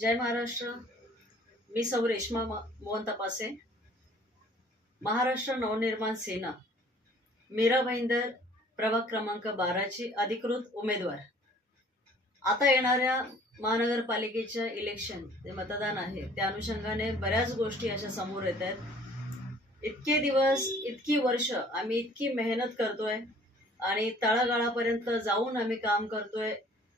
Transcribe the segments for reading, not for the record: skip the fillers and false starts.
जय महाराष्ट्र. मी सौ रेश्मा मोहन तपासे, महाराष्ट्र नवनिर्माण सेना, मीरा भाईंदर प्रभाग क्रमांक 12ची अधिकृत उमेदवार. आता येणाऱ्या महानगरपालिकेच्या इलेक्शन जे मतदान आहे त्या अनुषंगाने बऱ्याच गोष्टी अशा समोर येत आहेत. इतके दिवस, इतकी वर्ष आम्ही इतकी मेहनत करतोय आणि तळागाळापर्यंत जाऊन आम्ही काम करतोय,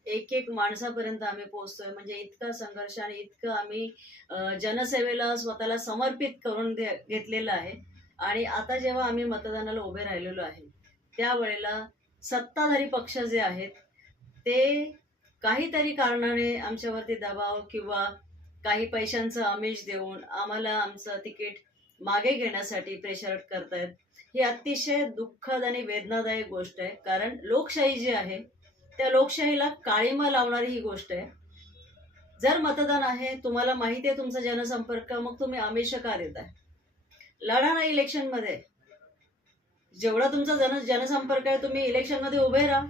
एक एक माणसापर्यंत आम्ही पोहोचतोय. म्हणजे इतका संघर्ष आणि इतकं आम्ही जनसेवेला स्वतःला समर्पित करून घेतलेलं आहे. आणि आता जेव्हा आम्ही मतदानाला उभे राहिलेलो आहे त्यावेळेला सत्ताधारी पक्ष जे आहेत ते काहीतरी कारणाने आमच्यावरती दबाव किंवा काही पैशांचं आमिष देऊन आम्हाला आमचं तिकीट मागे घेण्यासाठी प्रेशर करतायत. ही अतिशय दुःखद आणि वेदनादायक गोष्ट आहे, कारण लोकशाही जी आहे त्या लोकशाहीला काळीमा लावणारी ही गोष्ट आहे. जर मतदान आहे, तुम्हाला माहिती आहे तुमचा जनसंपर्क, मग तुम्ही आमिष का देताय? लढा ना इलेक्शन मध्ये. जेवढा तुमचा जनसंपर्क आहे तुम्ही इलेक्शन मध्ये उभे राहा.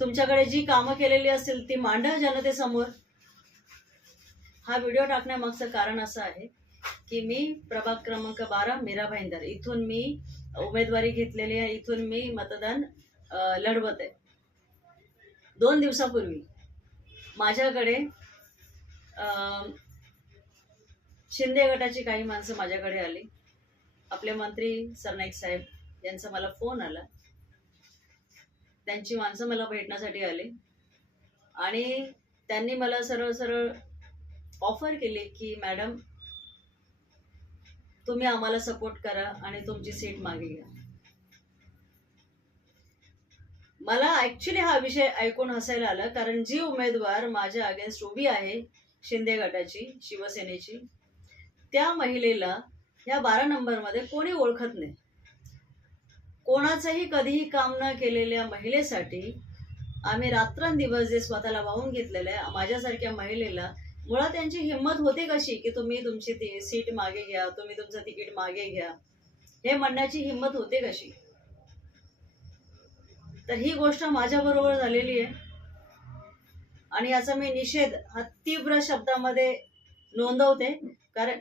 तुमच्याकडे जी कामं केलेली असतील ती मांडा जनतेसमोर. हा व्हिडिओ टाकण्यामागचं कारण असं आहे की मी प्रभाग क्रमांक 12 मीरा भाईंदर इथून मी उमेदवारी घेतलेली आहे. इथून मी मतदान लढवत आहे. 2 दिवसापूर्वी माझ्याकडे शिंदे गटाची काही माणसं माझ्याकडे आली. आपले मंत्री सरनाईक साहेब यांचा मला फोन आला. त्यांची माणसं मला भेटण्यासाठी आली आणि त्यांनी मला सरळ सरळ ऑफर केली की मॅडम तुम्ही आम्हाला सपोर्ट करा आणि तुमची सीट मागे घ्या. मला ऍक्च्युली हा विषय ऐकून हसायला आलं, कारण जी उमेदवार माझ्या अगेन्स्ट उभी आहे शिंदे गटाची, शिवसेनेची, त्या महिलेला या 12 नंबरमध्ये कोणी ओळखत नाही. कोणाचंही कधीही काम न केलेल्या महिलेसाठी आम्ही रात्रंदिवस जे स्वतःला वाहून घेतलेलं आहे, माझ्यासारख्या महिलेला मुळात त्यांची हिंमत होते कशी की तुम्ही तुमची सीट मागे घ्या, तुम्ही तुमचं तिकीट मागे घ्या, हे म्हणण्याची हिंमत होते कशी? तर ही गोष्ट माझ्या बरोबर झालेली आहे आणि याचा मी निषेध हा तीव्र शब्दामध्ये नोंदवते. कारण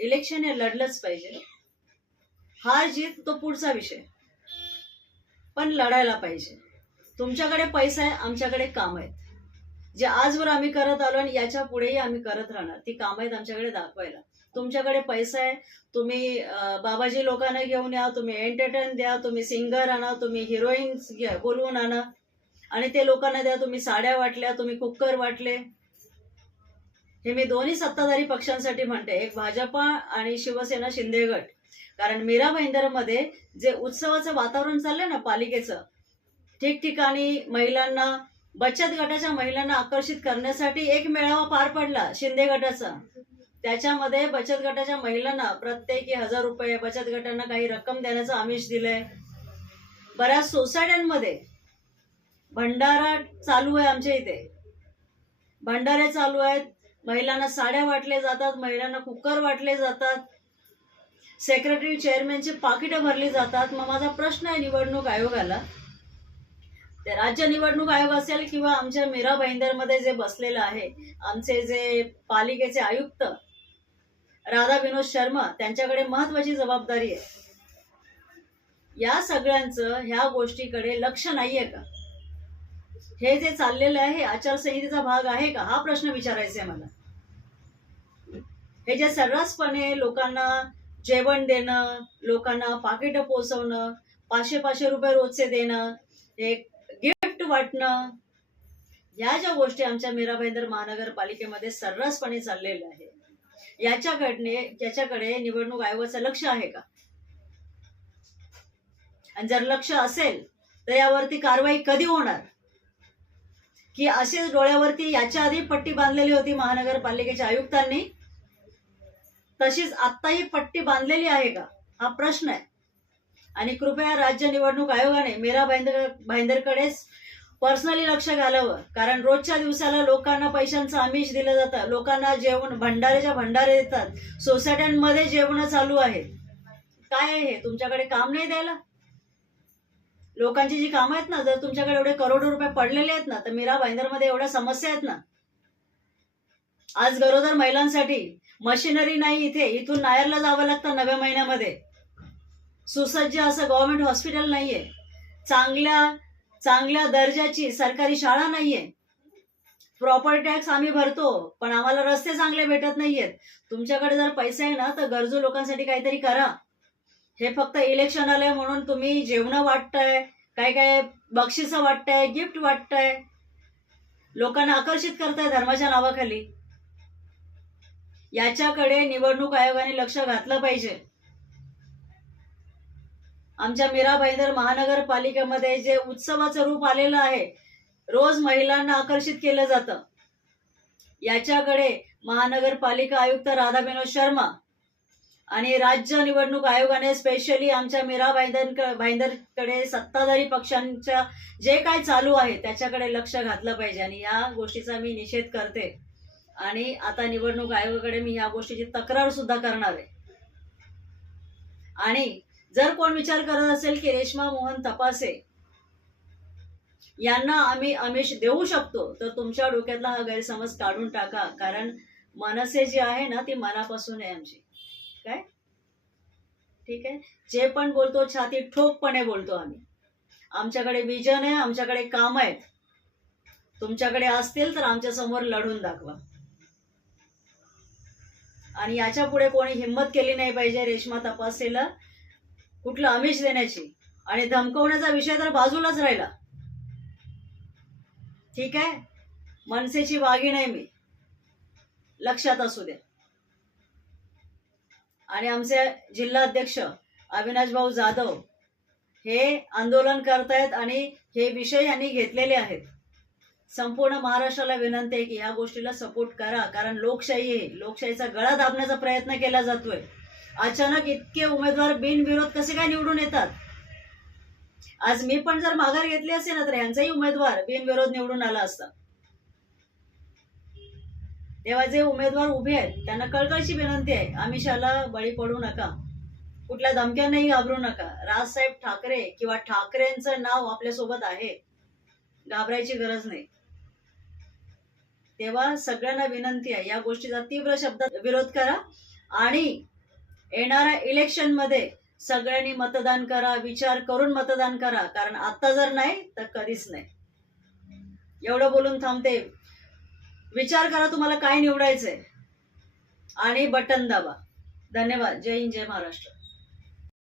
इलेक्शन हे लढलंच पाहिजे. हार जीत तो पुढचा विषय, पण लढायला पाहिजे. तुमच्याकडे पैसा आहे, आमच्याकडे काम आहेत, जे आजवर आम्ही करत आलो आणि याच्या पुढेही आम्ही करत राहणार. ती काम आहेत आमच्याकडे दाखवायला. तुमच्याकडे पैसा आहे, तुम्ही बाबाजी लोकांना घेऊन या, तुम्ही एंटरटेन द्या, तुम्ही सिंगर आणा, तुम्ही हिरोईन्स बोलवून आणा आणि ते लोकांना द्या. तुम्ही साड्या वाटल्या, तुम्ही कुकर वाटले. हे मी दोन्ही सत्ताधारी पक्षांसाठी म्हणते, एक भाजपा आणि शिवसेना शिंदे गट. कारण मीरा भाईंदर मध्ये जे उत्सवाचं वातावरण चाललंय ना पालिकेचं, ठिकठिकाणी महिलांना, बचत गटाच्या महिलांना आकर्षित करण्यासाठी एक मेळावा पार पडला शिंदे गटाचा. त्याच्यामध्ये बचत गटाच्या महिलांना प्रत्येकी 1000 रुपये, बचत गटांना काही रक्कम देण्याचं आमिष दिलंय. बऱ्याच सोसायट्यांमध्ये भंडारा चालू आहे. आमच्या इथे भंडारे चालू आहेत. महिलांना साड्या वाटले जातात, महिलांना कुकर वाटले जातात, सेक्रेटरी चेअरमॅनची पाकिटं भरली जातात. मग माझा प्रश्न आहे निवडणूक आयोगाला, ते राज्य निवडणूक आयोग असेल किंवा आमच्या मीरा भाईंदर मध्ये जे बसलेलं आहे आमचे जे पालिकेचे आयुक्त राधा विनोद शर्मा, त्यांच्याकडे महत्वाची जबाबदारी आहे. या सगळ्यांचं ह्या गोष्टीकडे लक्ष नाहीये का? हे जे चाललेलं आहे आचारसंहितेचा भाग आहे का? हा प्रश्न विचारायचा आहे मला. हे जे सर्रासपणे लोकांना जेवण देणं, लोकांना पाकिटं पोचवणं, 500 रुपये रोजचे देणं, एक गिफ्ट वाटणं, या ज्या गोष्टी आमच्या मीरा भाईंदर महानगरपालिकेमध्ये सर्रासपणे चाललेल्या आहे, याच्याकडे निवडणूक आयोगाचं लक्ष आहे का? आणि जर लक्ष असेल तर यावरती कारवाई कधी होणार? की असेच डोळ्यावरती याच्या आधी पट्टी बांधलेली होती महानगरपालिकेच्या आयुक्तांनी, तशीच आत्ताही पट्टी बांधलेली आहे का? हा प्रश्न आहे. आणि कृपया राज्य निवडणूक आयोगाने मीरा भाईंदरकडेच पर्सनली लक्ष घालावं. कारण रोजच्या दिवसाला लोकांना पैशांचं आमिष दिलं जातं, लोकांना जेवण भंडाऱ्याच्या भंडारे देतात, सोसायट्यांमध्ये जेवण चालू आहे. काय आहे हे? तुमच्याकडे काम नाही द्यायला? लोकांची जी कामं आहेत ना, जर तुमच्याकडे एवढे करोडो रुपये पडलेले आहेत ना, तर मीरा भाईंदर मध्ये एवढ्या समस्या आहेत ना, आज गरोदर महिलांसाठी मशिनरी नाही, इथे इथून नायरला जावं लागतं 9व्या महिन्यामध्ये. सुसज्ज असं गव्हर्नमेंट हॉस्पिटल नाहीये, चांगल्या दर्जाची सरकारी शाळा नाहीये. प्रॉपर्टी टॅक्स आम्ही भरतो, पण आम्हाला रस्ते चांगले भेटत नाहीयेत. तुमच्याकडे जर पैसे आहे ना, तर गरजू लोकांसाठी काहीतरी करा. हे फक्त इलेक्शन आलंय म्हणून तुम्ही जेवणं वाटताय, काय काय बक्षिसं वाटताय, गिफ्ट वाटताय, लोकांना आकर्षित करताय धर्माच्या नावाखाली. याच्याकडे निवडणूक आयोगाने लक्ष घातलं पाहिजे. आमच्या मीरा भाईंदर महानगरपालिकेमध्ये जे उत्सवाचं रूप आलेलं आहे, रोज महिलांना आकर्षित केलं जातं, याच्याकडे महानगरपालिका आयुक्त राधा विनोद शर्मा आणि राज्य निवडणूक आयोगाने स्पेशली आमच्या मीरा भाईंदरकडे सत्ताधारी पक्षांच्या जे काय चालू आहे त्याच्याकडे लक्ष घातलं पाहिजे. आणि या गोष्टीचा मी निषेध करते आणि आता निवडणूक आयोगाकडे मी या गोष्टीची तक्रार सुद्धा करणार आहे. आणि जर कोण विचार करत असेल की रेश्मा मोहन तपासे यांना आम्ही आमिष देऊ शकतो, तर तुमच्या डोक्यातला हा गैरसमज काढून टाका. कारण मनसे जी आहे ना, ती मनापासून आहे आमची. काय ठीक आहे, जे पण बोलतो छाती ठोकपणे बोलतो आम्ही. आमच्याकडे विजन आहे, आमच्याकडे काम आहेत. तुमच्याकडे असतील तर आमच्या समोर लढून दाखवा. आणि याच्या पुढे कोणी हिंमत केली नाही पाहिजे रेश्मा तपासेला कुठलं आमिष देण्याची. आणि धमकवण्याचा विषय तर बाजूलाच राहिला. ठीक आहे, मनसेची वाघीण आहे मी, लक्षात असू द्या. आणि आमचे जिल्हा अध्यक्ष अविनाश भाऊ जाधव हे आंदोलन करतायत आणि हे विषय यांनी घेतलेले आहेत. संपूर्ण महाराष्ट्राला विनंती आहे की ह्या गोष्टीला सपोर्ट करा. कारण लोकशाही आहे, लोकशाहीचा गळा दाबण्याचा प्रयत्न केला जातोय. अचानक इतके उमेदवार बिनविरोध कसे काय निवडून येतात? आज मी पण जर माघार घेतली असेल ना, तर ह्यांचाही उमेदवार बिनविरोध निवडून आला असता. तेव्हा जे उमेदवार उभे आहेत त्यांना कळकळीची विनंती आहे, आमिषाला बळी पडू नका, कुठल्या धमक्यांनाही घाबरू नका. राजसाहेब ठाकरे किंवा ठाकरेंचं नाव आपल्यासोबत आहे, घाबरायची गरज नाही. तेव्हा सगळ्यांना विनंती आहे, या गोष्टीचा तीव्र शब्दात विरोध करा आणि येणाऱ्या इलेक्शन मध्ये सगळ्यांनी मतदान करा, विचार करून मतदान करा. कारण आता जर नाही तर कधीच नाही. एवढं बोलून थांबते. विचार करा तुम्हाला काय निवडायचंय आणि बटन दाबा. धन्यवाद. जय हिंद, जय महाराष्ट्र.